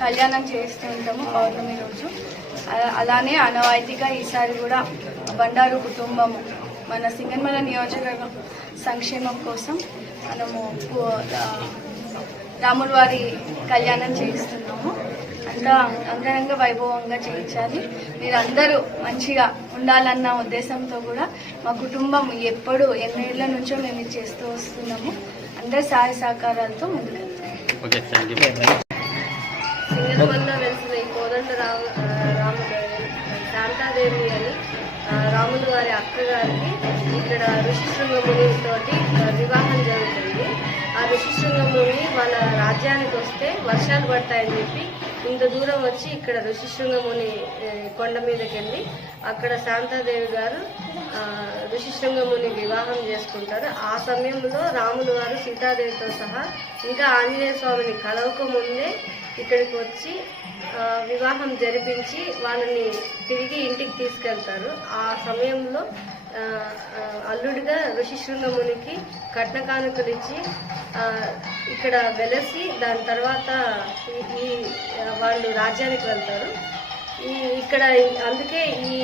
కళ్యాణం చేస్తూ ఉంటాము పౌర్ణమి రోజు. అలానే ఆనవాయితీగా ఈసారి కూడా బండారు కుటుంబము మన సింగనమల నియోజకవర్గం సంక్షేమం కోసం మనము రాముల వారి కళ్యాణం చేస్తున్నాము. అంతా అంగరంగ వైభవంగా చేయించాలి, మీరందరూ మంచిగా ఉండాలన్న ఉద్దేశంతో కూడా మా కుటుంబం ఎప్పుడు ఎన్నేళ్ల నుంచో మేము ఇది చేస్తూ వస్తున్నాము. అందరి సహాయ సహకారాలతో ముందుకెళ్తాము. సింగనమల్ల వెలిసిన ఈ కోదండ శాంతాదేవి అని రాములు వారి అక్కగారికి ఇక్కడ ఋషిశృంగమునితోటి వివాహం జరుగుతుంది. ఆ ఋషిశృంగముని వాళ్ళ రాజ్యానికి వస్తే వర్షాలు పడతాయని చెప్పి ఇంత దూరం వచ్చి ఇక్కడ ఋషిశృంగముని కొండ మీదకి వెళ్ళి అక్కడ శాంతాదేవి గారు ఋషిశృంగముని వివాహం చేసుకుంటారు. ఆ సమయంలో రాములు వారు సీతాదేవితో సహా ఇంకా ఆంజనేయ స్వామిని కలవక ముందే ఇక్కడికి వచ్చి వివాహం జరిపించి వాళ్ళని తిరిగి ఇంటికి తీసుకెళ్తారు. ఆ సమయంలో అల్లుడిగా ఋషిశృంగమునికి కట్న కానుకలు ఇచ్చి ఇక్కడ వెలసి దాని తర్వాత ఈ వాళ్ళు రాజ్యానికి వెళ్తారు. ఇక్కడ అందుకే ఈ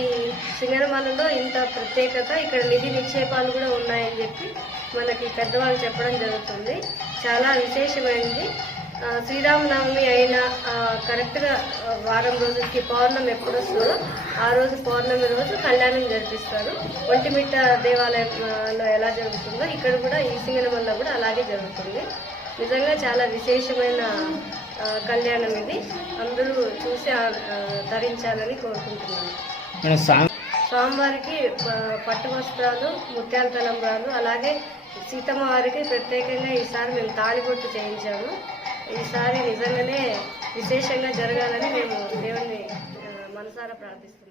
సింగనమలలో ఇంత ప్రత్యేకత, ఇక్కడ నిధి నిక్షేపాలు కూడా ఉన్నాయని చెప్పి మనకి పెద్దవాళ్ళు చెప్పడం జరుగుతుంది. చాలా విశేషమైనది. శ్రీరామనవమి అయిన కరెక్ట్గా వారం రోజులకి పౌర్ణమి ఎప్పుడు వస్తుందో ఆ రోజు పౌర్ణమి రోజు కళ్యాణం జరిపిస్తారు. ఒంటిమిట్ట దేవాలయంలో ఎలా జరుగుతుందో ఇక్కడ కూడా ఈ సింగనమలలో కూడా అలాగే జరుగుతుంది. నిజంగా చాలా విశేషమైన కళ్యాణం ఇది. అందరూ చూసి ధరించాలని కోరుకుంటున్నాను. స్వామివారికి పట్టు వస్త్రాలు, ముత్యాల తలంబ్రాలు, అలాగే సీతమ్మ వారికి ప్రత్యేకంగా ఈసారి మేము తాళిబొట్టు చేయించాము. ఈసారి నిజంగానే విశేషంగా జరగాలని మేము దేవుణ్ణి మనసారా ప్రార్థిస్తాం.